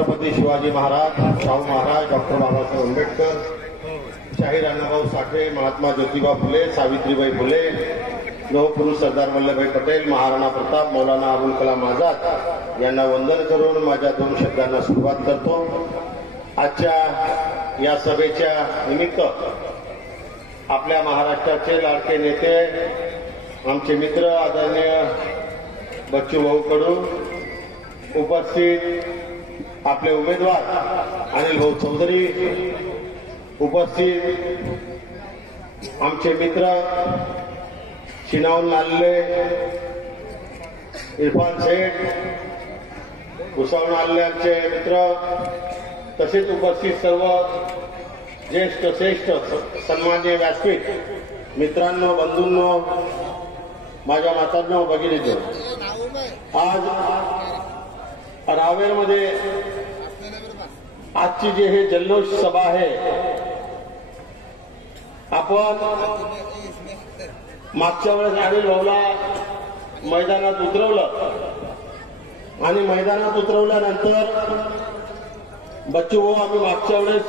Chhatrapati Shivaji Maharaj, Shahu Maharaj, doctor Babasaheb Ambedkar, शाहीर अण्णाभाऊ साठे, महात्मा ज्योतिबा फुले, सावित्रीबाई फुले, लोहपुरुष सरदार वल्लभभाई पटेल, महाराणा प्रताप, मौलाना अबुल कलाम आझाद यांना वंदन करून माझ्या 2 शब्दांना सुरुवात करतो. आजच्या या सभेच्या निमित्त आपल्या महाराष्ट्राचे लाडके नेते, आमचे मित्र आदरणीय बच्चू भाऊ कडू, उपस्थित आपले उमेदवार अनिल भाऊ चौधरी, उपस्थित आमचे मित्र चिनावून आलेले इरफान शेठ, भुसावून आलेले आमचे मित्र, तसेच उपस्थित सर्व ज्येष्ठ श्रेष्ठ सन्मान्य व्यासपीठ मित्रांनो, बंधूंनो, माझ्या मातांनो, भगिनींनो, आज रावेरमध्ये आजची जे हे जल्लोष सभा आहे, आपण मागच्या वेळेस अनिल भाऊला मैदानात उतरवलं आणि मैदानात उतरवल्यानंतर बच्चू भाऊ आम्ही मागच्या वेळेस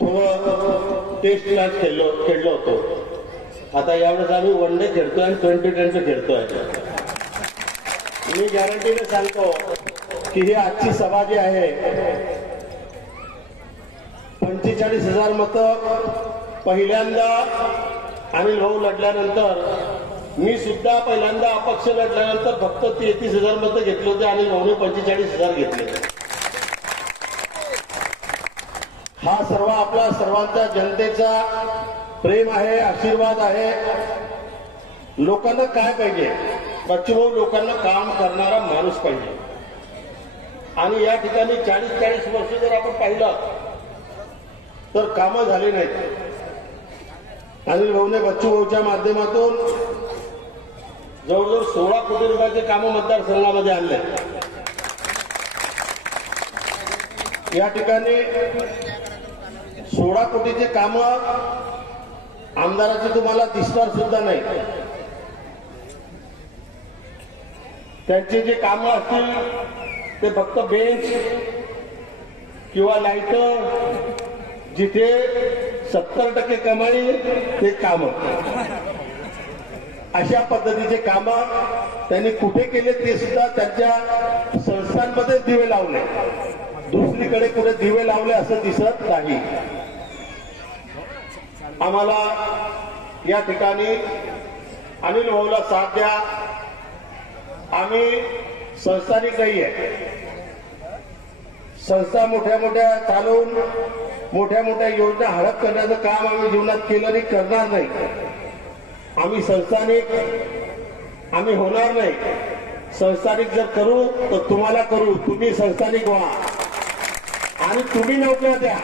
थोडं टेस्ट मॅच खेळलो होतो. आता यावेळेस आम्ही वन डे खेळतोय आणि 2020 खेळतोय. मी गॅरंटीने सांगतो की ही आजची सभा जी आहे 45,000 मतं पहिल्यांदा अनिल भाऊ लढल्यानंतर, मी सुद्धा पहिल्यांदा अपक्ष लढल्यानंतर फक्त 33,000 मतं घेतले होते. अनिल भाऊने 45,000 घेतले. हा सर्व आपला सर्वांचा जनतेचा प्रेम आहे, आशीर्वाद आहे. लोकांना काय पाहिजे? बच्चू भाऊ लोकांना काम करणारा माणूस पाहिजे. आणि या ठिकाणी 40 वर्ष जर आपण पाहिलं तर कामं झाली नाहीत. अनिल भाऊने बच्चू भाऊच्या माध्यमातून जवळजवळ 16 कोटी रुपयाचे कामं मतदारसंघामध्ये आणले. या ठिकाणी 16 कोटीचे कामं आमदाराचे तुम्हाला दिसणार सुद्धा नाही. त्यांचे जे कामं असतील ते फक्त बेंच किंवा लाईट, जिथे 70% कमाई ते कामं, अशा पद्धतीचे कामं त्यांनी कुठे केले ते सुद्धा त्यांच्या संस्थांमध्ये दिवे लावले. दुसरीकडे कुठे दिवे लावले असं दिसत नाही. आम्हाला या ठिकाणी अनिल भाऊला साथ द्या. आम्ही संस्थानिक नाही आहे. संस्था मोठ्या मोठ्या चालवून मोठ्या मोठ्या योजना हडप करण्याचं काम आम्ही जीवनात केलं नाही, करणार नाही. आम्ही संस्थानिक आम्ही होणार नाही. संस्थानिक जर करू तर तुम्हाला करू. तुम्ही संस्थानिक व्हा आणि तुम्ही नोकऱ्या द्या.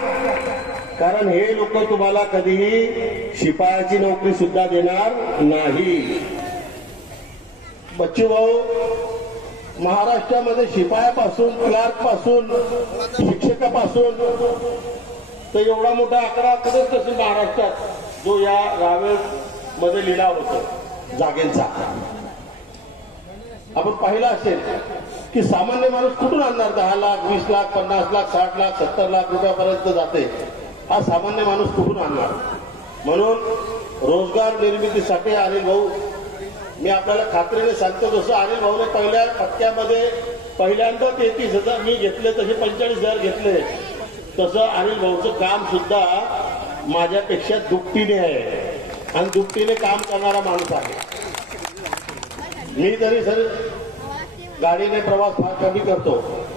कारण हे लोक तुम्हाला कधीही शिपायाची नोकरी सुद्धा देणार नाही. बच्चू भाऊ महाराष्ट्रामध्ये शिपायापासून, क्लार्क पासून, शिक्षकापासून तर एवढा मोठा आकडा कधीच नसेल महाराष्ट्रात जो या रावेर मध्ये लिलाव होतो जागेंचा. आपण पाहिलं असेल की सामान्य माणूस कुठून आणणार? 10 लाख, 20 लाख, 50 लाख, 60 लाख, 70 लाख रुपयापर्यंत जाते. हा सामान्य माणूस कुठून आणणार? म्हणून रोजगार निर्मितीसाठी अनिल भाऊ, मी आपल्याला खात्रीने सांगतो, जसं अनिल भाऊने पहिल्या फटक्यामध्ये पहिल्यांदा 33,000 मी घेतले, तसे 45,000 घेतले, तसं अनिल भाऊचं काम सुद्धा माझ्यापेक्षा दुपटीने आहे आणि दुपटीने काम करणारा माणूस आहे. मी तरी सर गाडीने प्रवास फार कमी करतो,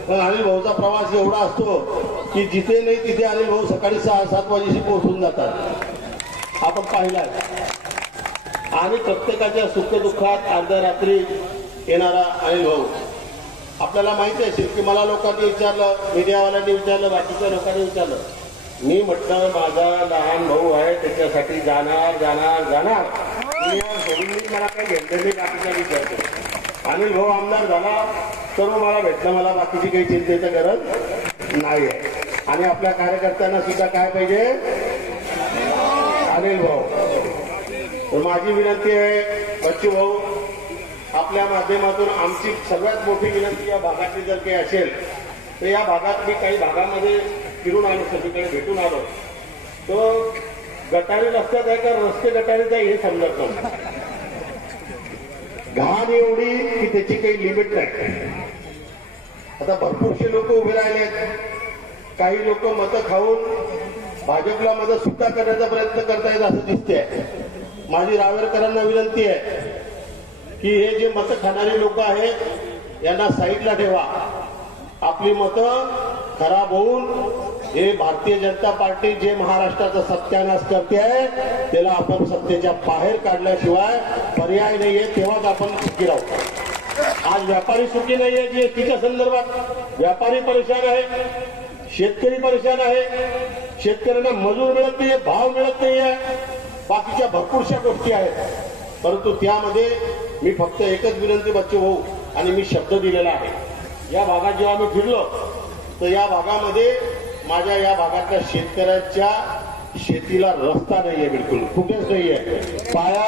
पण अनिल भाऊचा प्रवास एवढा असतो की जिथे नाही तिथे अनिल भाऊ सकाळी 6-7 वाजेशी पोहोचून जातात. आपण पाहिलाय. आणि प्रत्येकाच्या सुखदुःखात अर्ध्या रात्री येणारा अनिल भाऊ. आपल्याला माहिती असेल की मला लोकांनी विचारलं, मीडियावाल्यांनी विचारलं, बाकीच्या लोकांनी विचारलं. मी म्हटलं माझा लहान भाऊ आहे, त्याच्यासाठी जाणार जाणार जाणार. सोडून मला काही घेतलं नाही, बाकीच्या विचारतो. अनिल भाऊ आमदार झाला तर मला भेटलं, मला बाकीची काही चिंतेची गरज नाही आहे. आणि आपल्या कार्यकर्त्यांना सुद्धा काय पाहिजे? अनिल भाऊ. तर माझी विनंती आहे, बच्चू भाऊ, आपल्या माध्यमातून आमची सगळ्यात मोठी विनंती या भागातली जर काही असेल तर या भागात मी काही भागामध्ये फिरून आलो, सगळीकडे भेटून आलो. तो गटारी रस्त्यात आहे का रस्ते गटारीत आहे हे समजत नव्हतं. घाण एवढी की त्याची काही लिमिट नाही. आता भरपूरसे लोक उभे राहिले, काही लोक मतं खाऊन भाजपला मदत सुद्धा करण्याचा प्रयत्न करतायत असं दिसतंय. माझी रावेरकरांना विनंती आहे की हे जे मतं खाणारी लोक आहेत यांना साईडला ठेवा. आपली मतं खराब होऊन हे भारतीय जनता पार्टी जे महाराष्ट्राचा सत्यानाश करते आहे त्याला आपण सत्तेच्या बाहेर काढल्याशिवाय पर्याय नाहीये, तेव्हाच आपण सुखी राहू. आज व्यापारी सुखी नाहीये जीएसटीच्या संदर्भात. व्यापारी परेशान आहे, शेतकरी परेशान आहे, शेतकऱ्यांना मजूर मिळत नाहीये, भाव मिळत नाहीये, बाकीच्या भरपूरशा गोष्टी आहेत. परंतु त्यामध्ये मी फक्त एकच विनंती बच्चू भाऊ, आणि मी शब्द दिलेला आहे. या भागात जेव्हा मी फिरलो तर या भागामध्ये माझ्या या भागातल्या शेतकऱ्यांच्या शेतीला रस्ता नाहीये, बिलकुल कुठेच नाहीये. पाया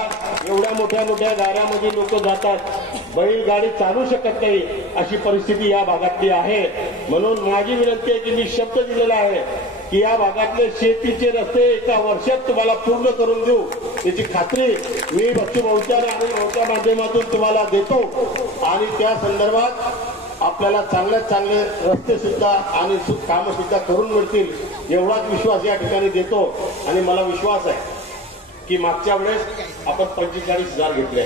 एवढ्या मोठ्या मोठ्या गाड्यामध्ये लोक जातात, बैलगाडी चालू शकत नाही अशी परिस्थिती या भागातली आहे. म्हणून माझी विनंती आहे की मी शब्द दिलेला आहे की या भागातले शेतीचे रस्ते एका वर्षात तुम्हाला पूर्ण करून देऊ, याची खात्री मी बच्चू भाऊच्या आणि भाऊच्या माध्यमातून तुम्हाला देतो. आणि त्या संदर्भात आपल्याला चांगल्यात चांगले रस्ते सुद्धा आणि कामं सुद्धा करून मिळतील एवढाच विश्वास या ठिकाणी देतो. आणि मला विश्वास आहे की मागच्या वेळेस आपण 45,000 घेतले.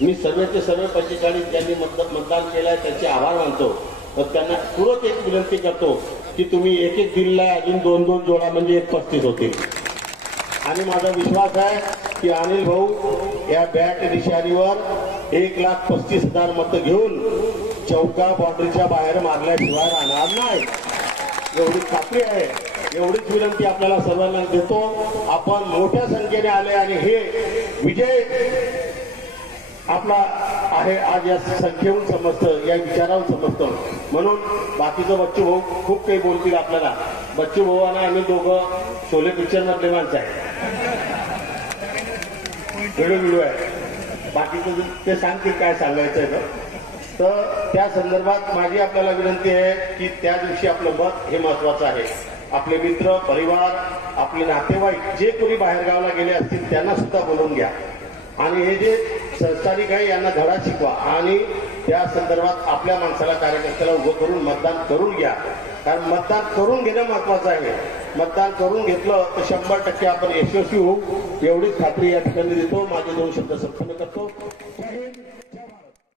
मी सर्वेचे सर्व 45 ज्यांनी मतदान केलंय त्यांचे आभार मानतो. तर त्यांना तुरंत एक विनंती करतो की तुम्ही एक एक दिल्लीला अजून 2-2 जोडा म्हणजे 35 होतील. आणि माझा विश्वास आहे की अनिल भाऊ या बॅट निशाणीवर 1,35,000 मतं घेऊन चौका बाउंड्रीच्या बाहेर मारल्याशिवाय राहणार नाही, एवढी खात्री आहे. एवढीच विनंती आपल्याला सर्वांना देतो. आपण मोठ्या संख्येने आले आणि हे विजय आपला आहे आज या संख्येहून समजतं, या विचारावरून समजतं. म्हणून बाकीचं बच्चू भाऊ खूप काही बोलतील आपल्याला. बच्चू भाऊ आणि आम्ही दोघं शोले पिक्चर मधले माणसं आहे, व्हिडिओ आहे. बाकीचं ते सांगतील काय सांगायचं आहे. तर त्या संदर्भात माझी आपल्याला विनंती आहे की त्या दिवशी आपलं मत हे महत्वाचं आहे. आपले मित्र परिवार, आपले नातेवाईक जे कोणी बाहेरगावला गेले असतील त्यांना सुद्धा बोलवून घ्या आणि हे जे संस्थानिक आहे यांना धडा शिकवा आणि त्या संदर्भात आपल्या माणसाला कार्यकर्त्याला उभं करून मतदान करून घ्या. कारण मतदान करून घेणं महत्वाचं आहे. मतदान करून घेतलं तर 100% आपण यशस्वी होऊ, एवढीच खात्री या ठिकाणी देतो. माझे 2 शब्द संपन्न करतो. जय हिंद.